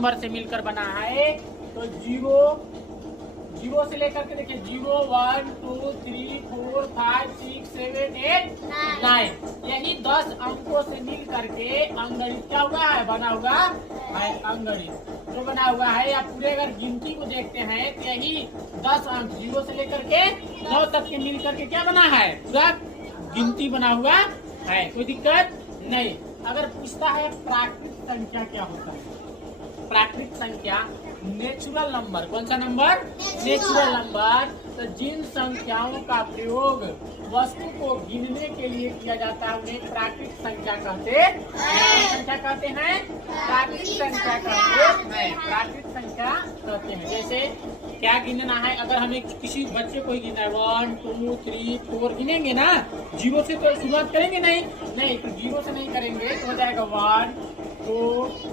Number से मिलकर बना है। तो जीरो जीरो से लेकर के देखिए 0 1 2 3 4 5 6 7 8 9 यही 10 अंकों से मिल करके अंगणित क्या हुआ है, बना हुआ है। अंगणित जो बना हुआ है या पूरे अगर गिनती को देखते हैं तो यही 10 अंक 0 से लेकर के 9 तक के मिल करके क्या बना है, पूरा गिनती बना हुआ है। कोई दिक्कत नहीं। अगर पूछता है प्राकृत संख्या क्या होता है, प्राकृत संख्या नेचुरल नंबर, कौन सा नंबर, नेचुरल नंबर। तो जिन संख्याओं का प्रयोग वस्तु को गिनने के लिए किया जाता है उन्हें प्राकृत संख्या कहते हैं। संख्या कहते हैं, प्राकृत संख्या कहते हैं, प्राकृत संख्या कहते हैं। जैसे क्या गिनना है, अगर हमें किसी बच्चे को ही गिनना है 1 2 3 4 गिनेंगे ना, 0 से तो शुरुआत करेंगे नहीं तो 0 से नहीं करेंगे तो हो जाएगा 1 2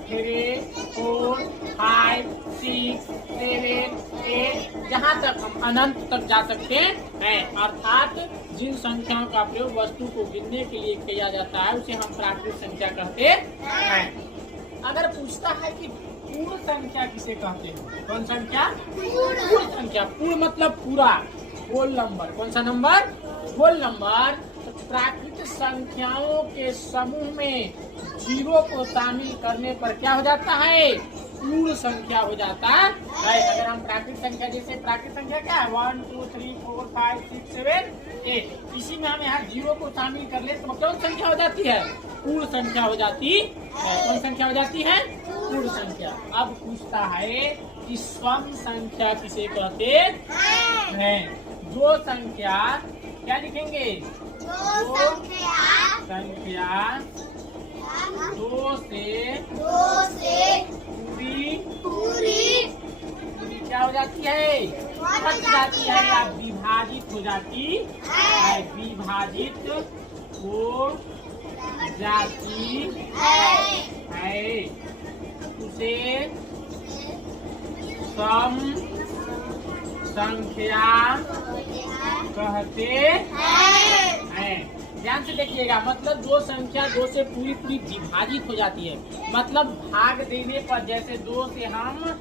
3 4 5 6 7 8 जहाँ तक हम अनंत तक जा सकते हैं। अर्थात जिन संख्याओं का प्रयोग वस्तु को गिनने के लिए किया जाता है उसे हम प्राकृत संख्या कहते हैं। अगर पूछता है कि पूर्ण संख्या किसे कहते हैं, कौन संख्या, पूर्ण संख्या। पूर्ण मतलब पूरा, होल नंबर। कौन सा नंबर, होल नंबर। प्राकृत संख्याओं के समूह में 0 को शामिल करने पर क्या हो जाता है, पूर्ण संख्या हो जाता है। अगर हम प्राकृत संख्या, जैसे प्राकृत संख्या क्या है 1 2 3 4 5 6 7 8, इसी में हम यहाँ 0 को शामिल कर ले तो कौन संख्या हो जाती है, पूर्ण संख्या हो जाती है। कौन संख्या हो जाती है, पूर्ण संख्या। अब पूछता है कि सम संख्या किसे कहते हैं। दो संख्या क्या लिखेंगे, दो संख्या 2 से पूरी क्या हो जाती है, कट जाती है या विभाजित हो जाती है, विभाजित हो जाती है उसे सम संख्या कहते हैं। ध्यान से देखिएगा, मतलब दो संख्या 2 से पूरी विभाजित हो जाती है, मतलब भाग देने पर जैसे 2 से हम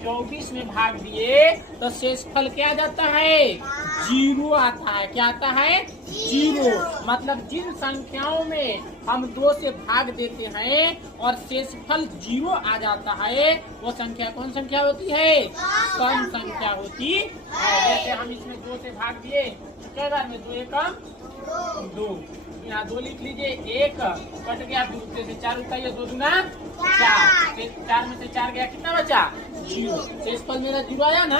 24 में भाग दिए तो शेषफल क्या जाता है, 0 आता है। क्या आता है, 0। मतलब जिन संख्याओं में हम 2 से भाग देते हैं और शेषफल 0 आ जाता है वो संख्या कौन संख्या होती है, सम संख्या होती है। जैसे हम इसमें 2 से भाग दिए, क्या बार में 2 एकम 2, यहाँ 2 लिख लीजिए, 1 कट गया, 2 से 4 उठाइए, 2 दूना 4, 4 में से 4 गया, कितना बचा, 0। शेषफल मेरा 0 आया ना,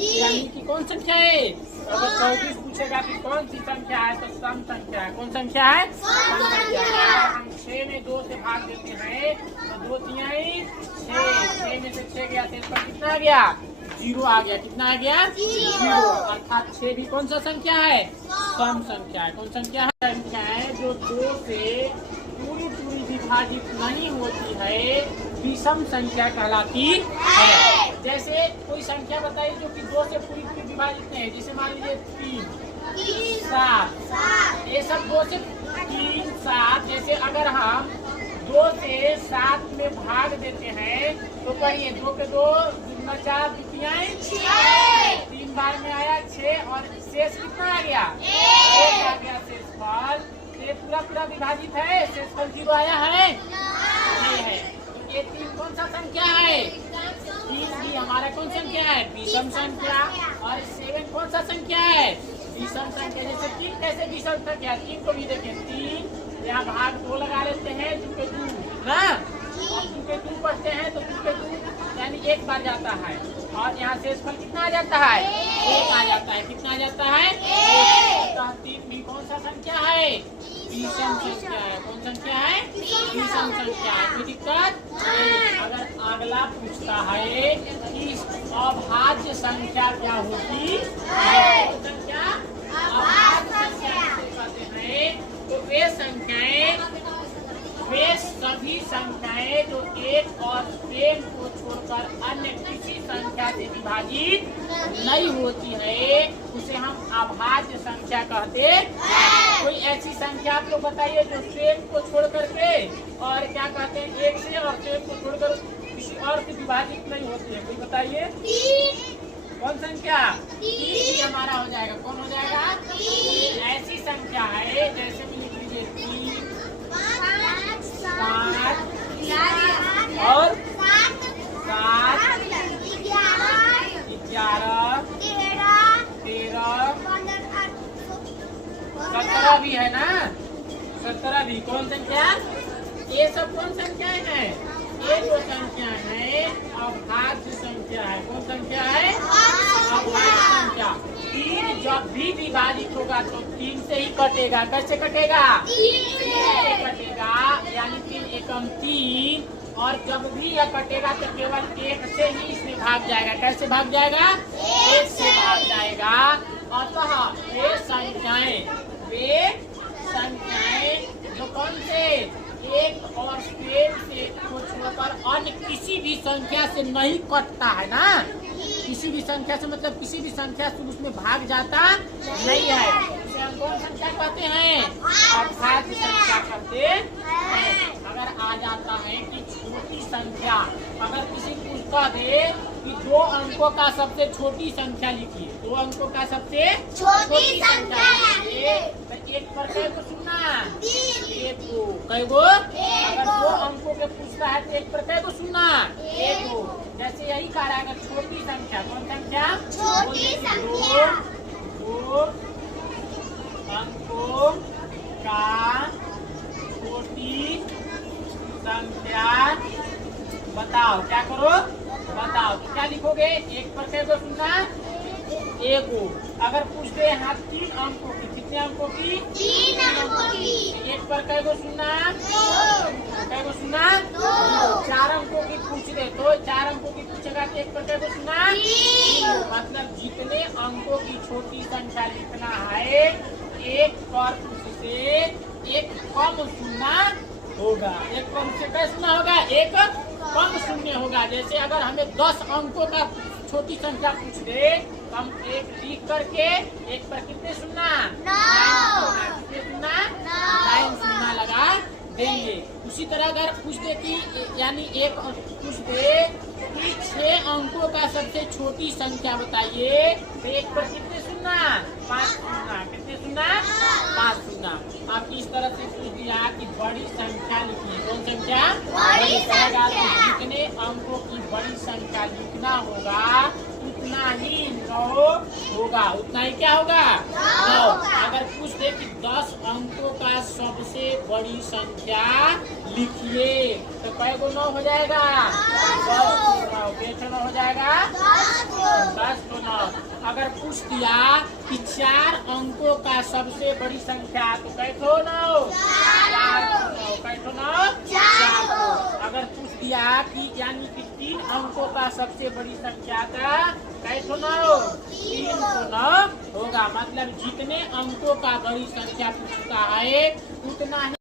यानी कि कौन संख्या है। अगर 24 पूछेगा कि कौन सी संख्या है तो सम संख्या है। कौन संख्या है, सम संख्या है। हम 6 में 2 से भाग देते हैं तो 2 तिहाई 6 में से 6 गया, शेषफल कितना आ गया, 0 आ गया। कितना आ गया, 0। अर्थात 6 भी कौन सा संख्या है, सम संख्या है। कौन संख्या है, संख्या है जो 2 से पूरी विभाजित नहीं होती है, विषम संख्या कहलाती है। जैसे कोई संख्या बताइए जो कि 2 से पूरी विभाजित नहीं है, जैसे मान लीजिए 3 7, ये सब 2 से 3 7। जैसे अगर हम 2 से 7 में भाग देते हैं तो पढ़िए 2 के 2 दूना 4 दुतियाएं 3 बार में आया 6 और शेष कितना आ गया, 1 आ गया शेषफल। ये पूरा विभाजित है, शेषफल 0 आया है, नहीं है। तो ये 3 कौन सा संख्या है, 3 भी हमारा कौन संख्या है, विषम संख्या। और 7 कौन सा संख्या है, विषम संख्या। जैसे 3 कैसे विषम संख्या, 3 को भी देखें, 3 यहाँ भाग 2 लगा लेते हैं, 2 के 2 ना, 2 के 2 पढ़ते हैं तो 2 के 2 यानी 1 बार जाता है। और यहाँ शेषफल कितना आ जाता है, 1 आ जाता है। कितना आ जाता है, 1। 3 भी कौन सा संख्या है, विषम संख्या है। कौन संख्या है, विषम संख्या है। कोई दिक्कत। अगर अगला पूछता है कि अभाज्य संख्या क्या होती है, संख्या अभाज्य संख्या कहते हैं। तो वे संख्याएं, वे सभी संख्याएं जो 1 और प्रेम को छोड़कर अन्य किसी संख्या से विभाजित नहीं होती है उसे हम अभाज्य संख्या कहते हैं। कोई ऐसी संख्या आप लोग बताइए जो प्रेम को छोड़ करके और क्या कहते हैं 1 से और प्रेम को छोड़कर किसी और से विभाजित नहीं होती है? कोई बताइए। कौन संख्या? 3 भी हमारा हो जाएगा। कौन हो जाएगा? ऐसी संख्या है जैसे भी लिख लीजिए 3, 5 और 7, 11, 13, 17 भी है ना? 17 भी। कौन संख्या? ये सब कौन संख्याएं हैं? ये जो संख्या है अभाज्य संख्या है। कौन संख्या है? अभाज्य संख्या। 3 जब भी विभाजित होगा तो 3 से ही कटेगा। कैसे कटेगा? 3 से कटेगा, यानी 3 एकम 3। और जब भी यह कटेगा तो केवल 1 से ही इसमें भाग जाएगा। कैसे भाग जाएगा? 1 से भाग जाएगा। अतः वे संख्याएं जो कौन से 1 और से को छोड़कर अन्य किसी भी संख्या से नहीं कटता है ना। किसी भी संख्या से मतलब किसी भी संख्या से उसमें भाग जाता नहीं है। इसे हम कौन संख्या कहते हैं? अभाज्य संख्या कहते हैं। अगर आ जाता है कि छोटी संख्या, अगर किसी पूछता दे कि 2 अंकों का सबसे छोटी संख्या लिखिए, 2 अंकों का सबसे छोटी संख्या लिखिए, तो 1 पर कै को सुनना? 1 को। कै गो? अगर 2 अंकों के पूछता है तो 1 पर कै को सुनना? 1 को। जैसे यही कह रहा है अगर छोटी संख्या, कौन संख्या? छोटी संख्या। 2 अंकों का छोटी संख्या बताओ। क्या करो? बताओ। तो क्या लिखोगे? 1 पर कै को सुनना? 1 को। अगर पूछते हैं हाँ 3 अंकों की, कितने अंकों की? 3 अंकों की। 1 पर कै को सुनना? 2। कै को सुनना? 2। 4 अंकों की पूछ दे तो 4 अंकों की पूछेगा तो 1 पर कै को सुनना? 3। मतलब जितने अंकों की छोटी संख्या लिखना है 1 पर उससे 1 कम सुनना होगा। 1 कम से क्या सुनना होगा? 1 कम शून्य होगा। जैसे अगर हमें 10 अंकों का छोटी संख्या पूछ दे तो हम 1 लिख करके 1 पर कितने सुनना? 9। कितने सुनना? 9 सुनना लगा देंगे। उसी तरह अगर पूछ दे कि यानी 1 पूछ दे कि 6 अंकों का सबसे छोटी संख्या बताइए तो 1 पर कितने सुनना? 5 सुनना। कितने सुनना? 5 सुनना। अब इस तरह से पूछ दिया कि बड़ी संख्या लिखिए। कौन संख्या? बड़ी संख्या। जितने अंकों की बड़ी संख्या लिखना होगा उतना ही 9 होगा। उतना ही क्या होगा? 9। अगर पूछ दे कि 10 अंकों का सबसे बड़ी संख्या लिखिए तो कै गो 9 हो जाएगा? 10 को 9। कैसे 9 हो जाएगा? 10 को 9। अगर पूछ दिया कि 4 अंकों का सबसे बड़ी संख्या तो कै को 9? 4 को 9। कै को 9? 4 को। अगर पूछ दिया कि यानी कि 3 अंकों का सबसे बड़ी संख्या था कै को 9? 3 को 9 होगा। मतलब जितने अंकों का बड़ी संख्या पूछता है उतना ही